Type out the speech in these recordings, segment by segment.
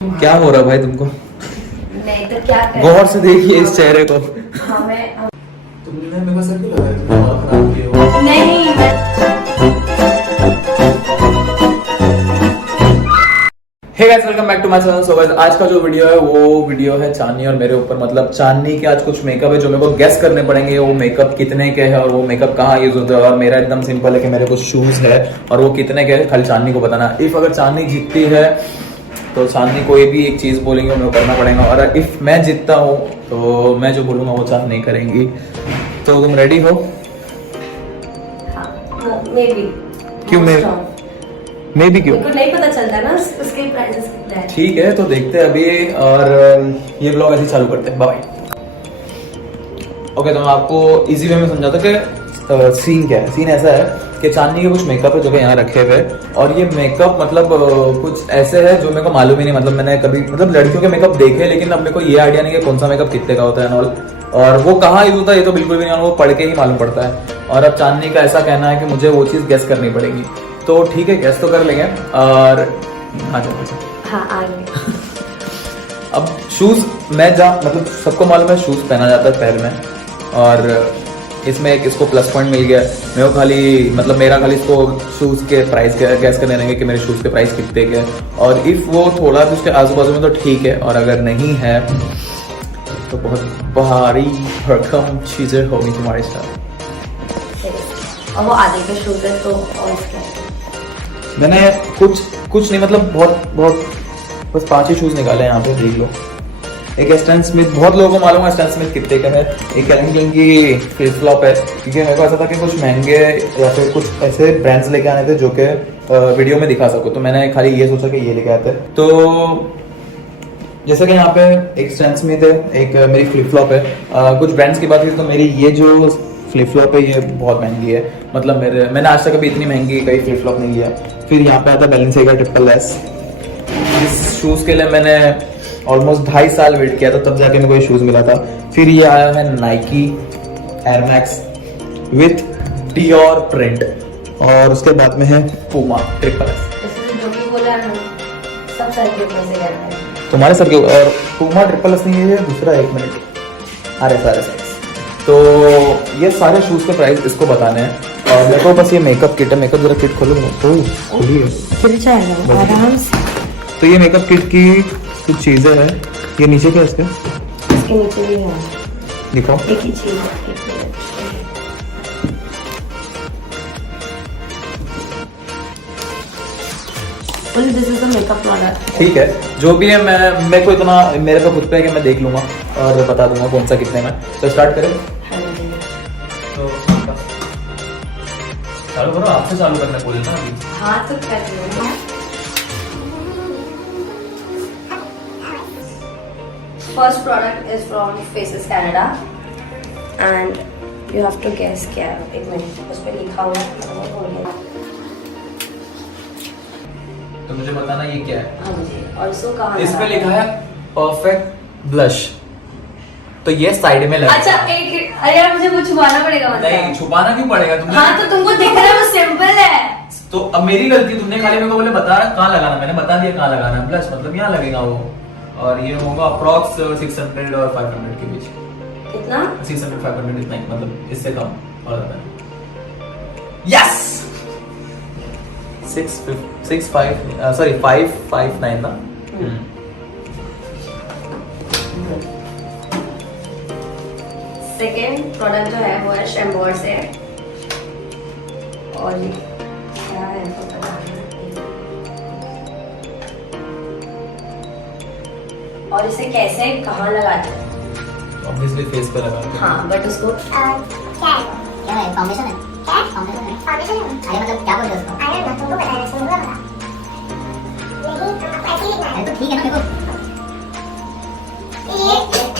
क्या हो रहा भाई तुमको? नहीं तो क्या करें? गौर से देखिए इस चेहरे को। हमें तुमने मेरे को ऐसा क्यों लगाया? तुम दिमाग खराब किए हो। नहीं hey guys, welcome back to my channel. So guys, आज का जो वीडियो है वो वीडियो है चांदनी और मेरे ऊपर। मतलब चांदनी के आज कुछ मेकअप है जो मेरे को गेस करने पड़ेंगे वो मेकअप कितने के हैं और वो मेकअप कहाँ यूज होता है। और मेरा एकदम सिंपल है कि मेरे कुछ शूज है और वो कितने के हैं, खाली चांदनी को बताना। इफ अगर चांदनी जीतती है तो चांदनी कोई भी एक चीज बोलेंगे वो मेरे को करना पड़ेगा, और इफ मैं जीतता हूँ तो मैं जो बोलूंगा वो चांदनी करेंगी। तो तुम रेडी हो? May be. क्यों मे भी क्यों? मेरे को नहीं पता चलता ना उसके प्राइसेस कितने हैं। ठीक है, तो देखते हैं अभी, और ये ब्लॉग ऐसे चालू करते हैं। बाय। ओके, तो मैं आपको इजी वे में समझाता कि सीन क्या है। सीन ऐसा है कि चांदनी के कुछ मेकअप है जो कि यहाँ रखे हुए, और ये मेकअप मतलब कुछ ऐसे है जो मेरे को मालूम ही नहीं। मतलब मैंने कभी लड़कियों के मेकअप देखे, लेकिन अब मेरे को ये आइडिया नहीं कि कौन सा मेकअप कितने का होता है और वो कहाँ यूज होता है ये तो बिल्कुल भी नहीं, वो पढ़ के ही मालूम पड़ता है। और अब चांदनी का ऐसा कहना है कि मुझे वो चीज़ गेस करनी पड़ेगी। तो ठीक है, गेस तो कर लेंगे। और आ जाओ। हाँ आगे। अब शूज मैं मतलब सबको मालूम है शूज पहना जाता है पैर में, और इसमें एक इसको प्लस पॉइंट मिल गया। मेरे को खाली मेरा खाली इसको शूज के प्राइस गैस करने रहेंगे कि मेरे शूज के प्राइस कितने के, और इफ वो थोड़ा भी उसके आजू बाजू में तो ठीक है, और अगर नहीं है तो बहुत भारी भरकम चीजें होगी तुम्हारे साथ। और वो आगे के शूज है तो और क्या है? मैंने कुछ नहीं, मतलब बहुत बस 5 ही शूज निकाले हैं यहाँ पे, देख लो। एक स्टैन स्मिथ, बहुत लोगों को मालूम है स्टैन स्मिथ कितने का है। एक कैलिंग की फ्लिप फ्लॉप है, क्योंकि मेरे को ऐसा था कि कुछ महंगे या फिर कुछ ऐसे ब्रांड्स लेके आने थे जो कि वीडियो में दिखा सको, तो मैंने खाली ये सोचा कि ये लेके आते। तो जैसे कि यहाँ पे एक स्टैन स्मिथ है, एक मेरी फ्लिप फ्लॉप है। कुछ ब्रांड्स की बात की तो मेरी ये जो फ्लिप फ्लॉप है ये बहुत महंगी है। मतलब मैंने आज तक कभी इतनी महंगी कहीं फ्लिप फ्लॉप नहीं लिया। फिर यहाँ पे आता है बैलेंसियागा ट्रिपल एस। इस शूज के लिए मैंने ऑलमोस्ट 2.5 साल वेट किया था, तब जाके मेरे को ये शूज मिला था। फिर ये आया है Nike air max with Dior print, और उसके बाद में है पूमा ट्रिपल एस। जो भी बोला है सब सर के ऊपर से करना है। तुम्हारे सर के, और पूमा ट्रिपल एस नहीं है दूसरा, 1 मिनट, अरे सारे साइज। तो ये सारे शूज के प्राइस इसको बताने हैं, और मेरे को बस ये मेकअप किट है। मेकअप जरा किट खोलो, खोलिए आराम से। तो ये मेकअप किट की कुछ चीजें हैं। ये नीचे क्या है इसके नीचे भी है, दिखाओ। एक ही चीज है। This is the makeup product. ठीक है, जो भी है मेरे को इतना मेरे पे खुद पे है कि मैं देख लूंगा और बता दूंगा कौन सा कितने में। तो स्टार्ट करें। तो चालू करो, आपसे चालू करना बोले ना अभी। हाँ तो क्या करूँ? First product is from Faces Canada and you have to guess क्या है। एक मिनट, उस पे लिखा हुआ है। तो मुझे बताना ये क्या है। हाँ जी, और इसको कहाँ इस पे लगा लिखा है परफेक्ट ब्लश। तो ये साइड में लगा। अच्छा एक, अरे यार मुझे वो छुपाना पड़ेगा मतलब। नहीं, छुपाना क्यों पड़ेगा तुमने? हाँ तो तुमको दिख रहा है वो सिंपल है। तो अब मेरी गलती, तुमने खाली मेरे को बोले बता कहाँ लगाना, मैंने बता दिया कहाँ लगाना है। ब्लश मतलब यहाँ लगेगा वो, और ये होगा अप्रॉक्स 600 और 500 के बीच। कितना? 600 500 इतना ही, मतलब इससे कम और ज्यादा। यस 559 ना। सेकेंड प्रोडक्ट जो है वो है शैम्बोर से, और ये क्या है तो पता नहीं। और इसे कैसे कहाँ लगाते हैं? ऑब्वियसली फेस पे लगा के। हाँ बट उसको क्या है? फाउंडेशन है? क्या? फाउंडेशन है? अरे मतलब क्या बोल रहे हो उसको? अरे ना तुमको पता है, तुमको पता। नहीं ऐसे ही लिखना है। तो ठीक है ना, देखो ये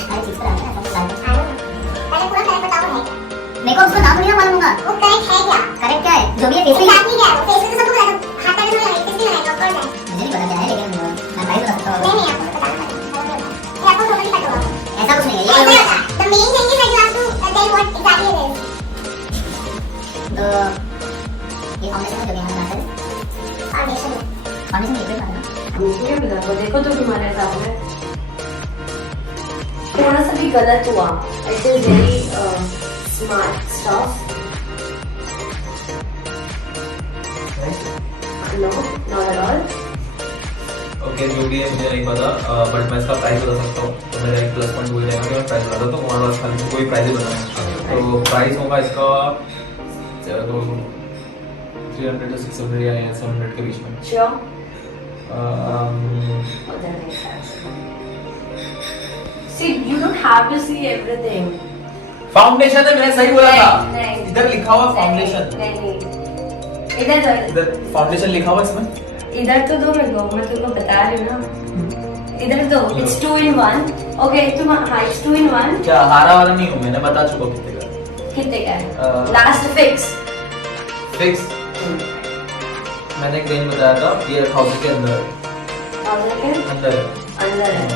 अरे किस तरह है सब लाइट। पहले पूरा करेक्ट बताओ है। मेरे को उसका नाम नहीं मालूम होगा। वो करेक्ट है क्या? करेक्ट क्या है? जो भी है फेस पे नहीं क्या है? फेस पे तो सबको पता है, हाथ पे तो लगा, किसने लगाया कौन है? मुझे नहीं पता क्या है, लेकिन मैं भाई बता सकता हूं। नहीं आपको पता है, ये आपको टोटली पता होगा। ऐसा कुछ नहीं है ये। The main thing is that you have to tell what exactly it is. तो ये फाउंडेशन है जो यहाँ लगाते हैं। फाउंडेशन ये कोई बात नहीं। दूसरे के बिना को देखो तो तुम्हारे सामने थोड़ा सा भी गलत हुआ. It is very smart stuff. No, not at all. Okay जो भी है मुझे नहीं पता, बट मैं इसका प्राइस बता सकता हूँ. तो मेरा एक प्लस पॉइंट वही रहेगा कि मैं प्राइस बताता हूँ. तो हमारे पास खाली कोई प्राइस ही बताना. तो प्राइस होगा इसका 300 to 600 या 700 के बीच में. Sure. Um, See, you don't have to see everything. Foundation है, मैंने सही बोला था. नहीं. इधर लिखा हुआ फाउंडेशन. नहीं. इधर फाउंडेशन लिखा हुआ इसमें. इधर तो दो मेरे को, मैं तुमको बता रही हूँ ना. इधर दो. It's 2 in 1. Okay, तुम हाँ, it's 2 in 1. क्या हारा वाला नहीं हूँ, मैंने बता चुका कितने का. कितने का है? Last fix. फिक्स. मैंने एक रेंज बताया था, ये 1000 के अंदर. 1000 के अंदर अंदर है.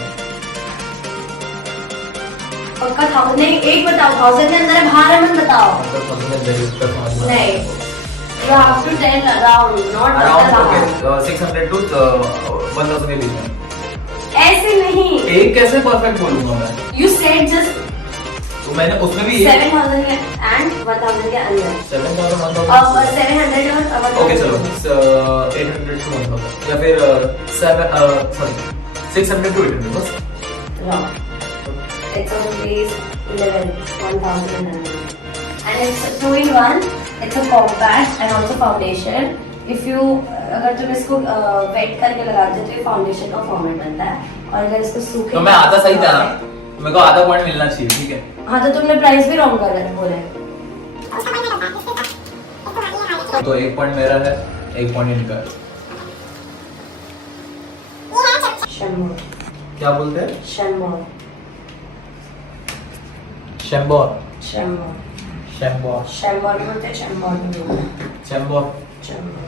पक्का 1000 नहीं, एक बताओ. 1000 के अंदर है, बाहर है मत बताओ. अंदर के अंदर इसका समझ में. नहीं. You have to tell around, not around around. 600 to 1000 के बीच में. ऐसे नहीं. एक कैसे परफेक्ट बोलूंगा मैं. You said just तो मैंने उसमें भी 7,000 के and 1,000 के अंदर. 7,000 अब 700 और 1,000. ओके चलो 800 to 1000 या फिर 600 to 800 बस. Wrong. It's always 1,000 and it's a 2 in 1. It's a compact and also foundation. If you अगर तुम इसको वेट करके लगाते हो तो ये फाउंडेशन का फॉर्मेट बनता है. और अगर इसको सूखे तो मैं आधा सही था ना, मेरे को आधा पॉइंट मिलना चाहिए. ठीक है. हाँ, तो तुमने प्राइस भी रॉन्ग कर रहे बोले. तो एक पॉइंट मेरा है, एक पॉइंट इनका. शैम्बोर. क्या बोलते हैं? शैम्बोर. शैम्बोर. शैम्बोर. शैम्बोर. शैम्बोर बोलते हैं. शैम्बोर नहीं बोलते. शैम्बोर. शैम्बोर.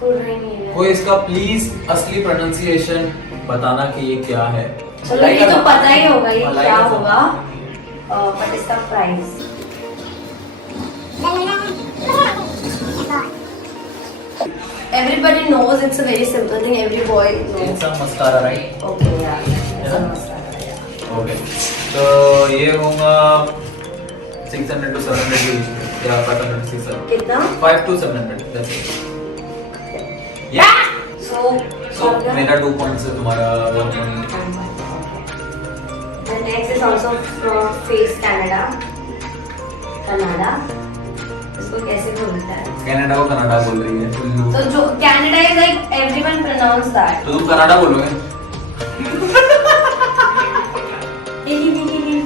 खुल रही नहीं है. कोई इसका प्लीज असली प्रोनाउंसिएशन बताना कि ये क्या है. चलो ये तो पता ही होगा ये मलाई क्या का होगा. बट इसका price everybody knows. It's a very simple thing. Every boy knows. It's a mascara, right? Okay, yeah. It's a mascara, yeah. Okay. तो ये होगा 600 to 700 के बीच में या 500 to 600. कितना? 5 to 700. That's it. Yeah. So मेरा 2 points है, तुम्हारा 1 point. The next is also from Face Canada. Canada. इसको कैसे बोलता है? कनाडा को कनाडा बोल रही है. तो जो Canada is like everyone pronounce that. तो तुम कनाडा बोलोगे.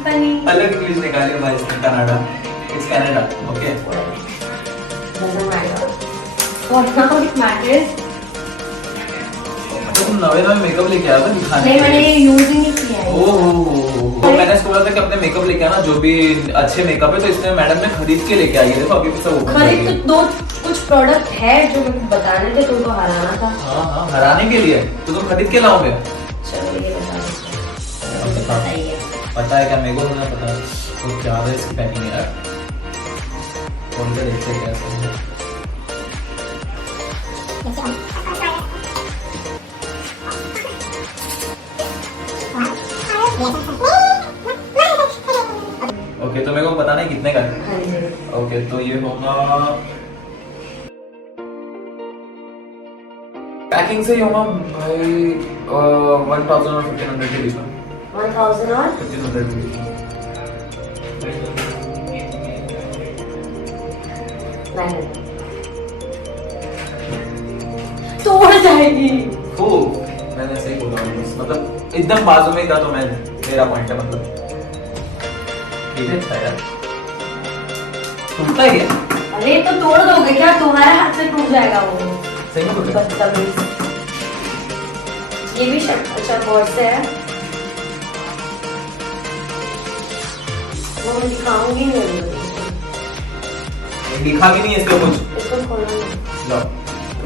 Funny. अलग इंग्लिश निकालिए भाई इसमें. Canada. It's Canada. Okay. Doesn't matter. What now it matters? तो तुम नवे मेकअप लेके आया था दिखाने. नहीं, मैंने ये यूज ही नहीं किया है. ओह. तो मैंने बोला था कि अपने मेकअप लेके आना, जो भी अच्छे मेकअप है. तो इसने मैडम ने खरीद के लेके आई है. देखो अभी सब ओपन खरीद तो दो कुछ प्रोडक्ट है जो मेरे को बताने थे, तुमको हराना था. हाँ हराने के लिए. तो तुम खरीद के लाओगे. चलो ये बता दो. पता बताइए. पता है क्या? मेरे को नहीं पता. तो क्या है इसकी पैकिंग यार. कौन से देखते हैं क्या. ओके तो मेरे को पता नहीं कितने का है. हाँ जी. ओके तो ये होगा पैकिंग से ही होगा भाई 1000 और 1500 के बीच में. 1000 और 1500 के बीच में. 900. तोड़ जाएगी. ओ मैंने सही बोला बस. मतलब एकदम बाजू में ही था तो मैं मेरा पॉइंट है. मतलब ठीक है. अच्छा यार टूटता है क्या? अरे तो तोड़ दोगे क्या? तुम्हारे हाथ से टूट जाएगा वो. सही में टूटा. बदतमीज. ये भी अच्छा बोर्ड से है. वो मैं दिखाऊंगी नहीं. दिखा भी नहीं है इसका कुछ. इसको खोलना नहीं. लो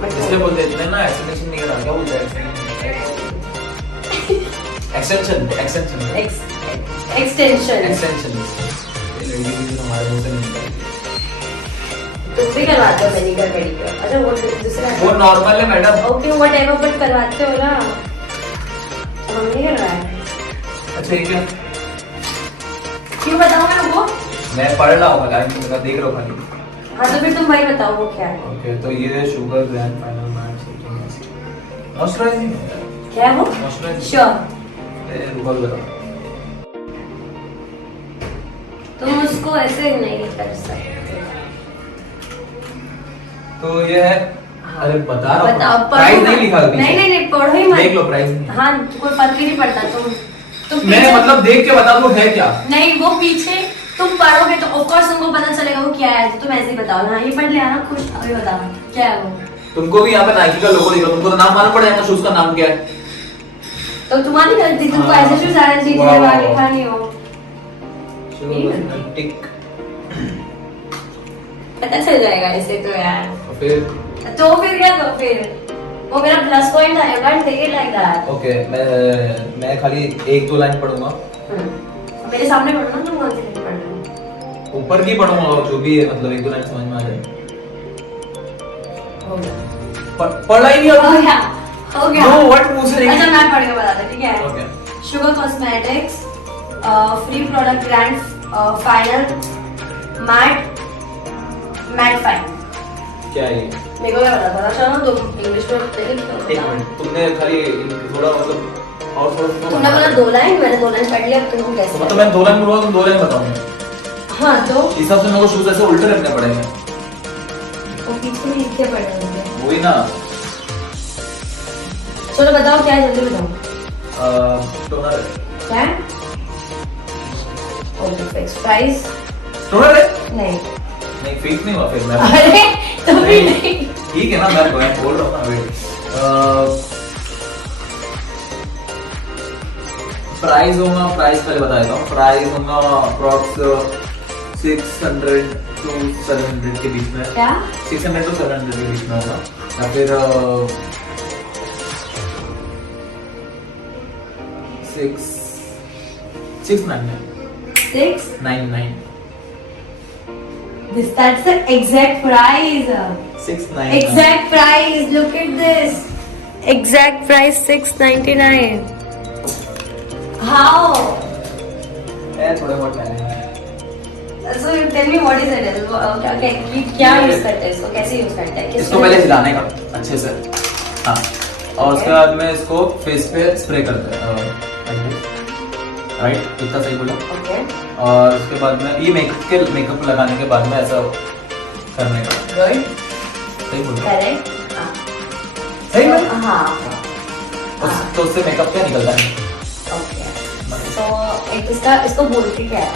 इसलिए बोलते हैं ना एक्सटेंशन नहीं करा. क्या बोलते हैं? एक्सटेंशन. एक्सटेंशन. एक्सटेंशन. एक्सटेंशन. ये लड़की भी हमारे मुंह से नहीं निकलती. तुम भी करवाते हो मैनिक्योर पेडिक्योर? अच्छा वो दूसरा वो नॉर्मल है मैडम। ओके व्हाटएवर, बट करवाते हो ना, हम नहीं करवाए। अच्छा ठीक है, क्यों बताओ मैं वो? मैं पढ़ रहा हूँ, मैं देख रहा हूँ खाली। हाँ तो फिर तुम भाई बताओ वो क्या है? ओके तो ये शुगर ग्रैंड फाइनल मॉइस्चराइजिंग क्या है वो? मॉइस्चराइजिंग। श्योर। रुको बताओ। तुम उसको ऐसे नहीं कर सकते। तो ये है, अरे बता रहा हूँ, बताओ, प्राइस नहीं लिखा है पीछे। नहीं पढ़ो ही मत। देख लो प्राइस। हाँ कोई फर्क ही नहीं पड़ता। तुम मैं पीछे- मतलब देख के बता दूं है क्या? नहीं वो पीछे तुम पढ़ोगे तो ऑफ कोर्स तुमको पता चलेगा वो क्या है। तुम ऐसे ही बताओ। हाँ ये पढ़ लिया ना, खुश अभी बताओ क्या है वो। तुमको भी यहाँ पे नाइकी का लोगो दिख रहा है, तुमको तो नाम मालूम पड़ जाएगा शूज का नाम क्या है। तो तुम्हारी गलती, तुमको हाँ। ऐसे शूज आना चाहिए वाह, वहाँ वाह, लिखा नहीं हो। टिक। पता चल जाएगा ऐसे तो यार। तो फिर क्या, तो फिर वो मेरा प्लस पॉइंट है। You can't take it like that. Okay मैं खाली एक दो लाइन पढ़ूंगा, मेरे सामने पढ़ो ना, तुम कौन सी लाइन पढ़ रहे हो? ऊपर की पढ़ूंगा और जो भी है मतलब एक दो लाइन समझ में आ जाए। हो गया पढ़ा ही नहीं हो होता। गया हो गया। नो व्हाट पूछ रही अच्छा है? मैं पढ़ के बताता हूँ, ठीक है? Okay Sugar Cosmetics free product grand final matte fine. क्या है ये? मेरे को क्या पता था? चलो दो इंग्लिश में लिख दो। एक मिनट, तुमने खाली थोड़ा मतलब और थोड़ा तुमने बोला दो लाइन, मैंने दो लाइन पढ़ लिया, अब तुमको कैसे? तो मतलब मैं दो लाइन बोलूंगा, तुम दो लाइन बताओगे। हाँ तो इस हिसाब से मेरे को शूज ऐसे उल्टे रखने पड़ेंगे। वो पीछे में लिख के पढ़ने होंगे। वही ना। चलो बताओ क्या है, जल्दी बताओ। टोनर क्या है? Okay fix price? टोनर है? नहीं। नहीं फिक्स नहीं हुआ फिर मैं। अरे तुम भी नहीं। ठीक है ना, मैं बोल रहा हूँ ना वेट। प्राइस होगा, प्राइस पहले बता देता हूँ। प्राइस होगा अप्रॉक्स 600 to 700 के बीच में। क्या? 600 to 700 के बीच में होगा, या फिर 699 That's the exact price. 699 Exact price. Look at this. Exact price 699. How? है थोड़े बहुत time. So you tell me what is it? Okay, क्या यूज करते हैं इसको? कैसे यूज करते हैं? इसको पहले हिलाने का अच्छे से, हाँ, और उसके बाद में इसको फेस पे स्प्रे करते हैं, राइट? इतना सही बोला। Okay. और उसके बाद में ये मेकअप लगाने के बाद में ऐसा करने का। Good. सही बोला? Correct. हाँ. सही बोला? हाँ. तो उससे मेकअप क्या निकलता है? Okay. So एक इसको बोलते क्या है?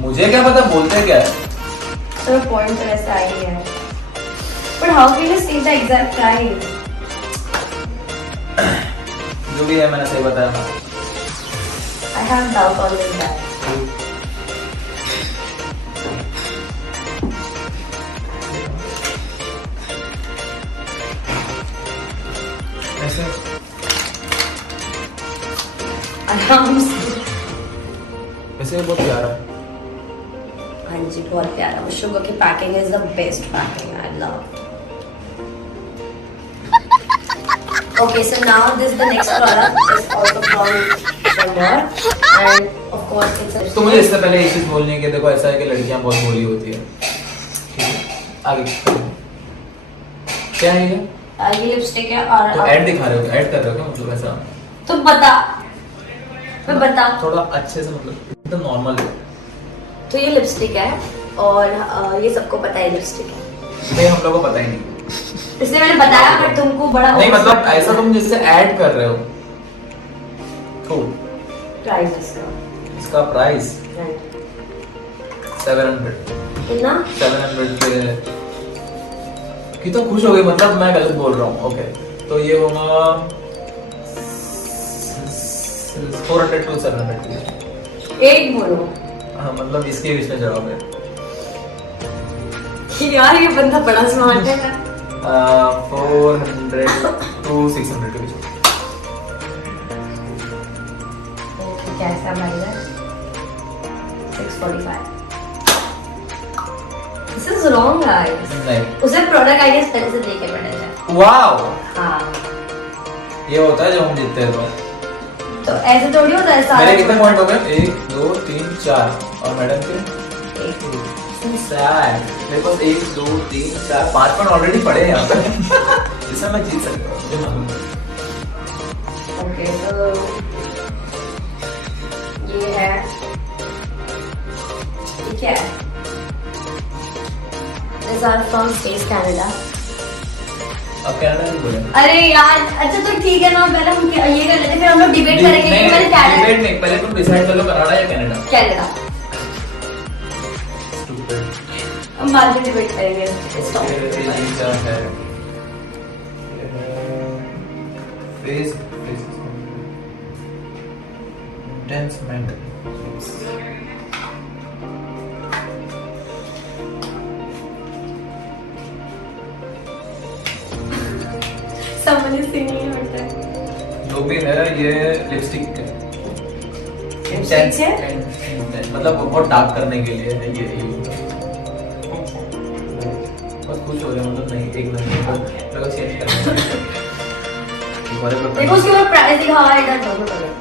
मुझे क्या पता बोलते क्या है। So point तो ऐसा ही है. But how can you say the exact price? जो भी है मैंने सही बताया था। I have doubt on this guy. ऐसे आराम से। ऐसे बहुत प्यारा है। हाँ जी बहुत प्यारा। वो शुगर की packing is the best packing, I love. Okay, so now this is the next product. It's also from Pandora, and of course it's a. तो मुझे इससे पहले एक चीज बोलनी है कि देखो ऐसा है कि लड़कियां बहुत भोली होती है। ठीक है, आगे क्या है ये? ये लिपस्टिक है और तो ऐड दिखा रहे हो, ऐड कर रहे हो क्या मतलब ऐसा? तो बता, मैं बता। थोड़ा अच्छे से मतलब एकदम नॉर्मल है। तो ये लिपस्टिक है और ये सबको पता है लिपस्टिक है। नहीं हम लोगों को पता ही नहीं। इसलिए मैंने बताया, बट तुमको बड़ा नहीं मतलब ऐसा तुम जिससे ऐड कर रहे हो। तो प्राइस इसका इसका प्राइस 700। कितना? 700 पे कितना खुश हो गई, मतलब मैं गलत बोल रहा हूँ। ओके तो ये होगा 400 to 700। एक बोलो। हाँ मतलब इसके बीच में जवाब है। यार ये बंदा बड़ा स्मार्ट है। 400 to 600 के बीच में। कैसा मिल रहा है? 645। This is wrong guys. नहीं, उसे प्रोडक्ट आई गेस पहले से देके पड़े थे। वाओ, हाँ ये होता है जब हम जीतते हैं तो ऐसे थोड़ी होता है सारा। मेरे कितने पॉइंट हो गए? 1 2 3 4 और मैडम के एक। सैड। मेरे पास 1 2 3 4 5 पॉइंट ऑलरेडी पड़े हैं यहाँ पे। इसमें मैं जीत सकता हूँ, मुझे मालूम है। ओके तो ये है, ये क्या है? These are from Space Canada. अब कनाडा नहीं बोले। अरे यार अच्छा तो ठीक है ना, पहले हम ये कर लेते हैं, फिर हम लोग डिबेट करेंगे कि मैंने कनाडा। डिबेट नहीं, पहले तुम डिसाइड कर लो कनाडा या कनाडा। कनाडा हम बाद में डिबेट करेंगे इस टॉपिक पे। फेस इंटेंस मेंटल समझ से नहीं होता है। जो भी है ये लिपस्टिक है। Lipstick है? मतलब बहुत डार्क करने के लिए है ये। बस खुश हो रहे हैं, मतलब नहीं एक मिनट को चेंज करना है। देखो उसके ऊपर प्राइस लिखा हुआ है, इधर दोनों कलर।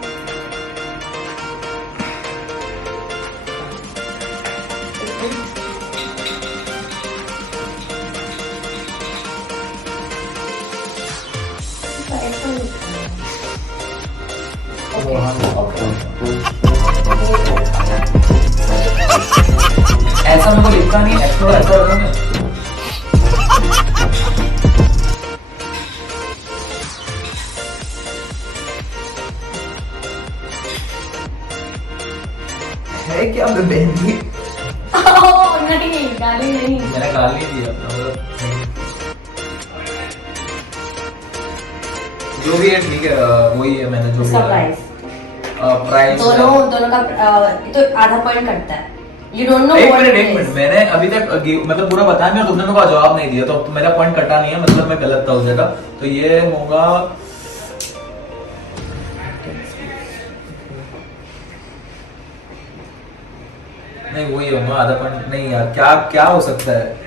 ऐसा मेरे को लिखा नहीं, एक्स्ट्रा ऐसा होगा ना। है क्या बेबी? नहीं गाली नहीं, मैंने गाल नहीं दिया अपना, मतलब जो भी है ठीक है, वही है मैंने जो उसका प्राइस प्राइस दोनों का तो आधा पॉइंट कटता है। You don't know एक what मिनट it एक is. मिनट, मैंने अभी तक मतलब पूरा बताया नहीं और तुमने मेरे को जवाब नहीं दिया, तो मेरा पॉइंट कटा नहीं है, मतलब मैं गलत था उस जगह। तो ये होगा नहीं, वही होगा आधा पॉइंट नहीं यार, क्या क्या हो सकता है?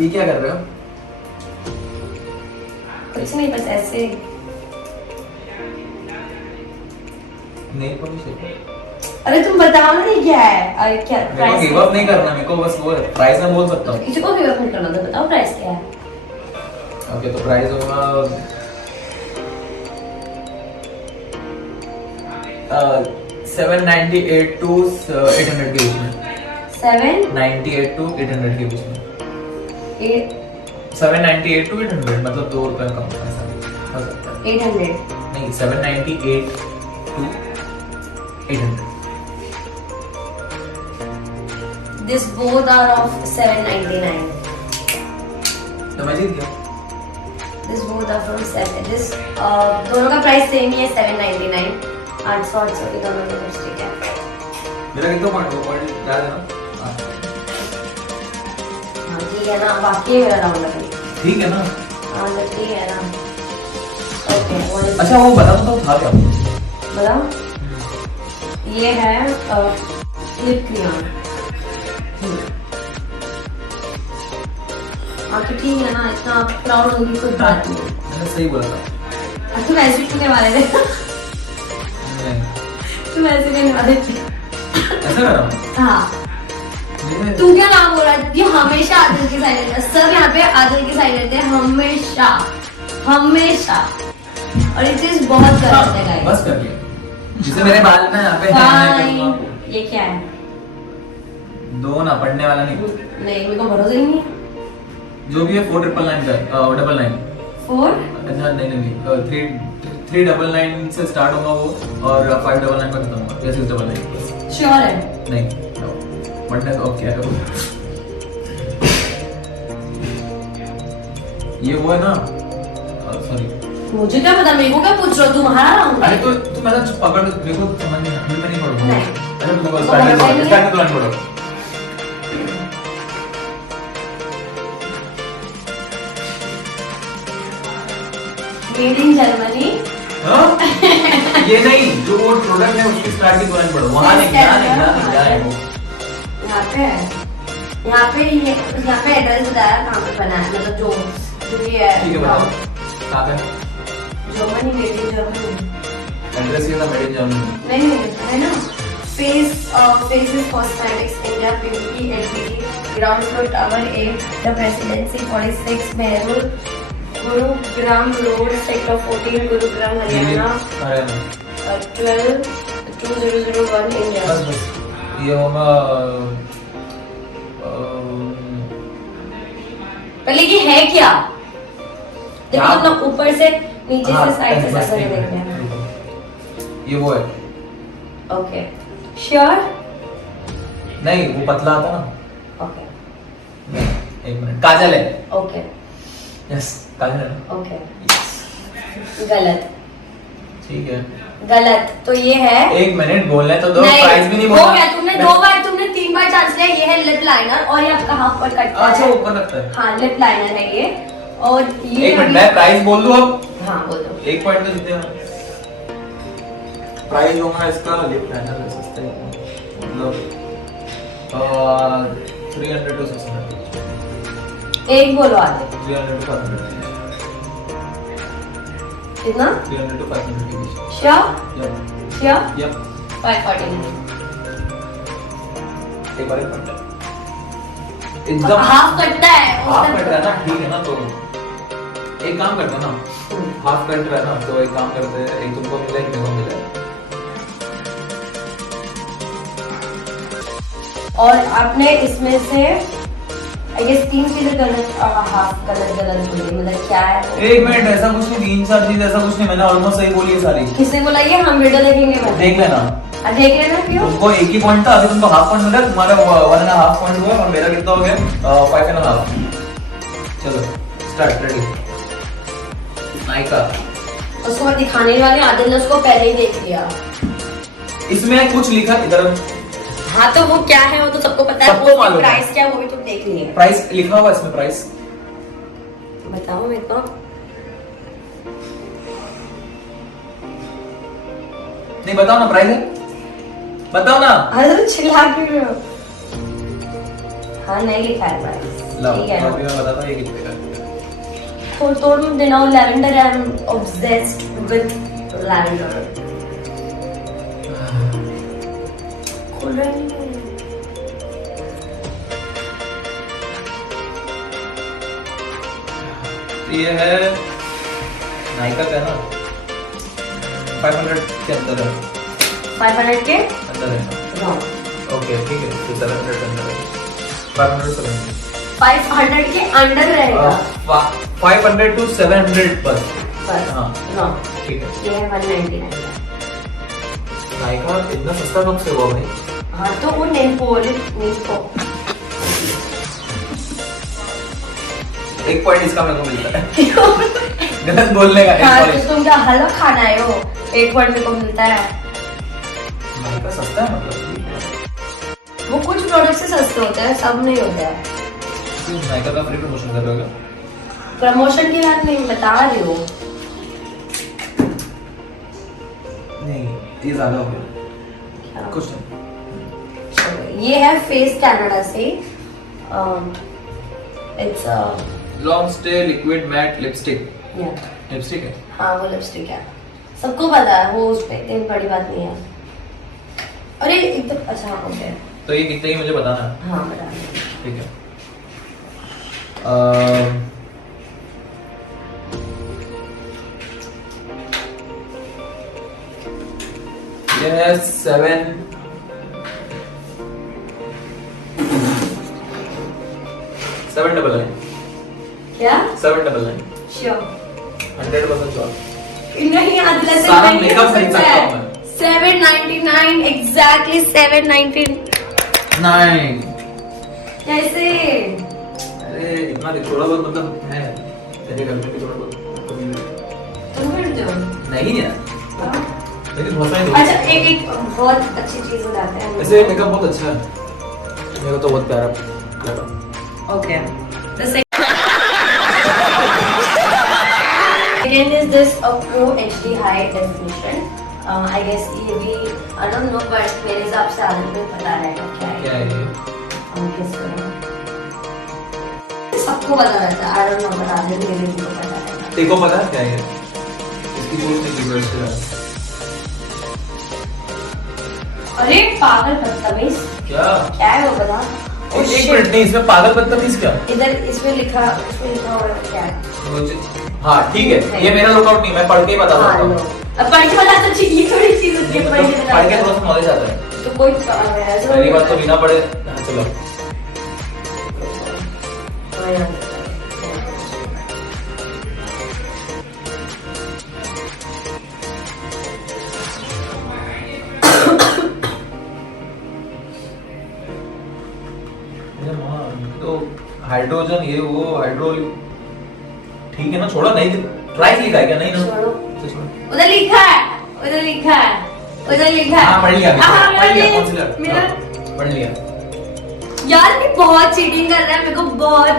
ये क्या कर रहे हो? कुछ नहीं, बस ऐसे नहीं पॉलिश है। अरे तुम बताओ ना ये क्या है? अरे क्या मेरे को प्राइस? गिव अप नहीं करना, मेरे को बस वो प्राइस में बोल सकता हूँ। किसी को गिव अप नहीं करना, तो बताओ प्राइस क्या है? ओके तो प्राइस होगा 798 टू 800 के बीच में। 798 टू 800 के बीच में। 798 टू 800 मतलब 2 रुपए कम ऐसा हो सकता है। 800 नहीं 798 to 800। This both are of 799. तो मैं जीत गया। This both are from 7. This दोनों का प्राइस सेम ही है 799. 800 के दोनों के लिपस्टिक है। मेरा कितना पॉइंट हो? पॉइंट याद है ना? हाँ ठीक है ना, बाकी है मेरा राउंड अभी। ठीक है ना? हाँ तो ठीक है ना। ओके अच्छा वो बताओ तो था क्या? बताओ। ये है लिप क्रेयॉन। हाँ तो ठीक है ना, इतना प्राउड होगी कोई बात नहीं। मैंने सही बोला था। तुम ऐसे करने वाले थे। नहीं तुम ऐसे करने वाले थे। ऐसा कर रहा हूँ। हाँ मेरे- तू क्या नाम बोल रहा है? ये हमेशा आदिल की साइड रहते हैं, सब यहाँ पे आदिल की साइड रहते हैं, हमेशा हमेशा। और ये चीज बहुत गलत है गाइस। बस कर लिया। जिसे मेरे बाल में यहाँ पे है, मैं करूँगा। ये क्या है? दो ना पढ़ने वाला नहीं, नहीं मेरे को भरोसा ही नहीं है। जो भी है 4999 का 99। 4 अच्छा नहीं नहीं नहीं 399 से स्टार्ट होगा वो और 599 पर खत्म होगा या 699। श्योर है? नहीं पढ़ने तो क्या करूँ? ये वो है ना, सॉरी मुझे क्या पता, मेरे को क्या पूछ रहे हो? तुम्हारा राउंड अरे है। तो तुम ऐसा पकड़, मेरे को समझ नहीं, मैं नहीं पढ़ूंगा। नहीं। अच्छा तुम बस तो स्टार्ट पढ़ा ही नहीं है। तो पढ़ो। Made in Germany. हाँ? ये नहीं, जो वो प्रोडक्ट है उसकी स्टार्ट की तुरंत पढ़ो, वहाँ नहीं, यहाँ नहीं, यहाँ नहीं, यहाँ है वो। यहाँ पे है, यहाँ पे एड्रेस बताया कहाँ पे बना है, मतलब जो ये है। ठीक है बताओ, कहाँ पे? Germany, made in Germany. Address ये था मेड इन जर्मनी। नहीं है ना, Faces Cosmetics India PVT LTD, ground floor tower 8, the Presidency 46, Mehrul, Gurugram Road, sector 14, Gurugram, Haryana, 12-2001 India. बस ये होगा पहले ये है क्या? देखो क्या? ना ऊपर से नीचे हाँ, से साइड से बस ऐसा ठीक है। देखना है। ये वो है। Okay, sure? नहीं, वो पतला आता ना। ओके नहीं, एक मिनट, काजल है। ओके यस, काजल है ना? Okay, Yes. गलत ठीक है, गलत। तो ये है, एक मिनट बोलने तो दो, प्राइस भी नहीं हो बोला। गया, तुमने 2 बार, तुमने 3 बार चांस लिया। ये है लिप लाइनर और ये आपका हाफ पर कट अच्छा है। ऊपर लगता है। हाँ, लिप लाइनर है ये। और ये एक मिनट, मैं प्राइस बोल दूं अब? हाँ बोल दो। एक पॉइंट तो जीते हैं। प्राइस होगा इसका लिप लाइनर सस्ता ही होगा, मतलब 300 to 600, एक बोलो आगे 300 to 500, कितना? 300 to 500 के बीच। श्योर? Yep. श्योर? Yep. 549। एक बार पॉइंट एकदम हाफ कटता है हाफ कट रहा है ना, ठीक है ना, तो एक काम करते हैं ना, हाफ कट रहा है ना, तो एक काम करते हैं, एक तुमको मिला, एक मेरे को मिला। और आपने इसमें से ये 3 चीजें गलत, हाफ गलत बोली, मतलब क्या है? एक मिनट, ऐसा कुछ नहीं, 3-4 चीज ऐसा कुछ नहीं, मैंने ऑलमोस्ट सही बोली है सारी। किसने बोला ये? हम वीडियो देखेंगे मैं देख लेना, देख लेना। क्यों? तुमको एक ही पॉइंट था, अभी तुमको हाफ पॉइंट मिला, तुम्हारा 1.5 पॉइंट हुआ और मेरा कितना हो गया? 5.5। चलो स्टार्ट, रेडी। नायका, उसको मैं दिखाने वाली, आदिल ने उसको पहले ही देख लिया। इसमें कुछ लिखा इधर, हाँ तो वो क्या है वो तो सबको पता है, सबको मालूम है। प्राइस क्या है वो भी तुम देख लिए। प्राइस लिखा हुआ इसमें, प्राइस बताओ मेरे को। नहीं, बताओ ना, प्राइस है, बताओ ना। अरे तो चिल्ला क्यों रहे हो? हाँ नहीं लिखा है प्राइस, लो, ठीक है ना? अभी मैं बताता हूँ ये कितने का है। थोड़ा मत देना, lavender, I am obsessed with lavender. खुल रहा नहीं है। ये है नायका का ना, 500 के अंदर है, 500 के अंदर है। रॉन्ग। ओके ठीक है, तो 700 के अंदर है, 500 500 के अंडर रहेगा 500 to 700 बस। बस। हाँ रॉन्ग। ठीक है। ये है 199। नायका इतना सस्ता कब से हुआ भाई? हाँ तो वो नेल्पो एक पॉइंट इसका मेरे को मिलता है। गलत बोलने का, हाँ एक तो तुम क्या हलवा खाना है हो, 1 पॉइंट मेरे को मिलता है। नायका सस्ता है मतलब, वो कुछ प्रोडक्ट से सस्ते होते हैं, सब नहीं होते हैं। क्यों नायका का फ्री प्रमोशन कर रहे हो क्या? प्रमोशन की बात नहीं बता रही हो। नहीं, ये ज्यादा हो गया क्या? कुछ नहीं। ये है फेस कनाडा से, it's long stay liquid matte lipstick, या लिपस्टिक है। हाँ वो लिपस्टिक है, सबको पता है वो, उसमें इतनी बड़ी बात नहीं है। अरे एकदम अच्छा ओके। तो ये कितने की मुझे बताना है? हाँ बता दो। ठीक है। ये है 799। क्या? 799 श्योर? 100% श्योर। नहीं आदिला से सारा नहीं makeup हो खरीद सकता सकता है। हूं मैं। 799 एग्जैक्टली 799। नहीं, कैसे? अरे इतना थोड़ा बहुत मतलब है तेरे घर में भी थोड़ा बहुत कमी है। तुम कर दो। नहीं यार, हाँ? लेकिन बहुत सारे अच्छा एक बहुत अच्छी चीज बताते हैं। वैसे मेकअप बहुत अच्छा है, मेरे को तो बहुत प्यारा लगा। Okay. The second is this a Pro HD High Definition I guess ये भी आई डोंट नो बट मेरे हिसाब से आदमी को पता रहेगा क्या है। क्या है ये? गेस करो। सबको पता रहता है, आई डोंट नो बट आदमी मेरे को पता रहेगा। तेरे को पता है क्या है? इसकी सोच नहीं की वर्ष अरे पागल बदतमीज, क्या है वो बता। एक मिनट नहीं, इसमें पागल बदतमीज क्या? इधर इसमें लिखा हुआ है क्या है? मुझे हाँ ठीक है, ये मेरा लुकआउट नहीं, मैं पढ़ के ही बता हाँ, सकता लो। हूँ। अब पढ़ के बता तो चाहिए, थोड़ी चीज होती है पढ़ के पढ़ के बता। थोड़ा सा नॉलेज आता है। तो कोई ऐसा पहली बात तो बिना पढ़े हाँ, चलो हाँ, यार। तो हाइड्रोजन ये वो हाइड्रो ठीक है ना, छोड़ो नहीं ट्राई लिखा है क्या? नहीं ना, छोड़ो। तो छोड़ो। उधर लिखा है, उधर लिखा है, उधर लिखा है। हाँ पढ़ लिया, हाँ, पढ़ लिया, मैंने- काउंसलर मेरा पढ़ लिया। यार ये बहुत चीटिंग कर रहा है मेरे को बहुत।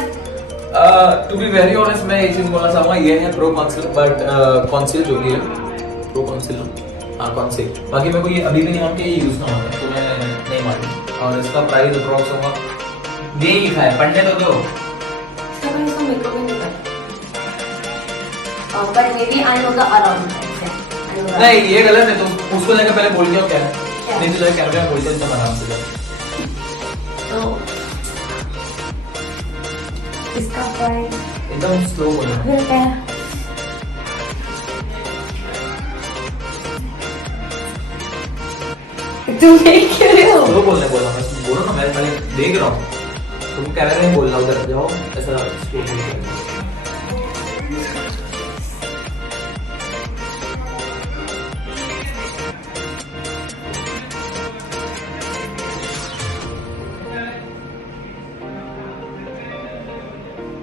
टू बी वेरी ऑनेस्ट मैं एक चीज बोलना चाहूंगा, ये है प्रो काउंसिल बट काउंसिल जो भी है प्रो काउंसिल, हाँ काउंसिल। बाकी मेरे को ये अभी भी नहीं मालूम कि ये यूज ना होता है, तो मैं नहीं मालूम। और इसका प्राइस अप्रॉक्स होगा, ये लिखा है, पढ़ने तो दो। इसका प्राइस तो मेरे को भी नहीं पता। But maybe I know the around price. नहीं ये गलत है, तो उसको लेकर पहले बोल दिया क्या है, क्या? नहीं तो कैमरे में बोलते एकदम आराम से। तो इसका प्राइस एकदम स्लो बोलो। मिलता है। तुम देख क्यों रहे हो? स्लो बोलने बोला मैं, बोलो ना, मैं देख रहा हूँ, तुम कैमरे में बोल रहा हो, उधर जाओ ऐसा स्लो बोलो।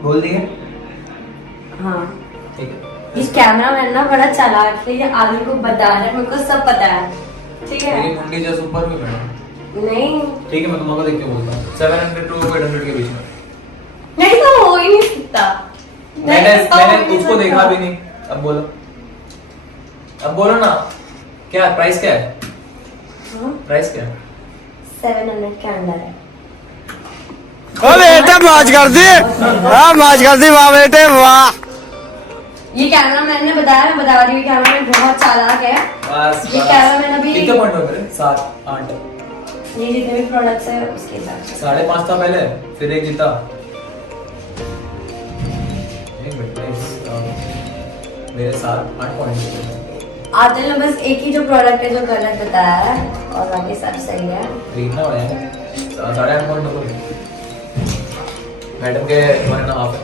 बोल दिए? हाँ, ठीक है। ये कैमरा मैन ना बड़ा चालाक है, ये आगे को बता रहा है, मेरे को सब पता है। ठीक है? मेरी मुंडी जैसे ऊपर भी मैडम। नहीं ठीक है, मैं तुम्हारा देख के बोलता हूँ 700 to 800 के बीच में। नहीं तो हो ही नहीं सकता। मैंने तो हो ही नहीं उसको सकता। देखा भी नहीं। अब बोलो ना, क्या प्राइस क्या है? हाँ, प्राइस क्या है? 700 के अंदर है। ओ बेटा मौज कर दी, हाँ मौज कर दी, वाह बेटे वाह। ये कैमरा मैन ने बताया, मैं बता रही हूँ कैमरा मैन बहुत चालाक है। बस ये कैमरा मैन अभी कितने पॉइंट हो गए? 7 8 ये जितने भी प्रोडक्ट्स है उसके हिसाब से 5.5 था पहले, फिर एक जीता। एक मिनट मेरे 7 8 पॉइंट आदिल ने बस एक ही जो प्रोडक्ट है जो गलत बताया है और बाकी सब सही है। खरीदना पड़ेगा। 8.5 पॉइंट हो गए मैडम के 1.5 है।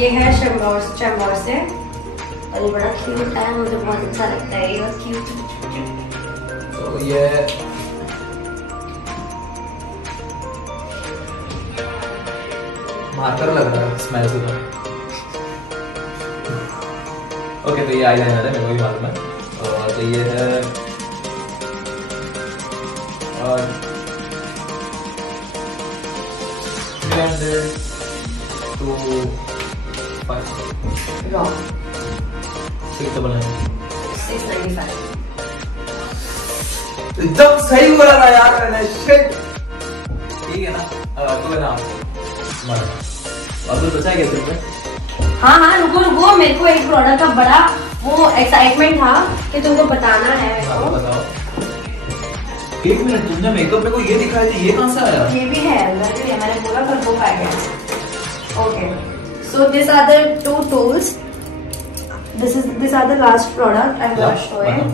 ये है चैम्बोर से और ये बड़ा क्यूट है, मुझे बहुत अच्छा लगता है ये बहुत क्यूट। तो ये मार्कर लग रहा है स्मेल से तो। ओके तो ये आईलाइनर है, मेरे को भी मालूम है। और तो ये है और 300 to 5 रॉन्ग 699 695। एकदम सही बोला था यार मैंने, शिट। ठीक है ना, अब तो है ना अब तो बचा गया तुमने। हाँ हाँ रुको मेरे को एक प्रोडक्ट का बड़ा वो एक्साइटमेंट था कि तुमको बताना है मेरे हाँ, को। बताओ। एक मिनट, तुमने मेकअप में को ये दिखाया था, ये कहाँ से आया? ये भी है अंदर भी है, मैंने बोला पर वो पाएगा। Okay so this are the 2 tools, these are the last product I'm gonna show you.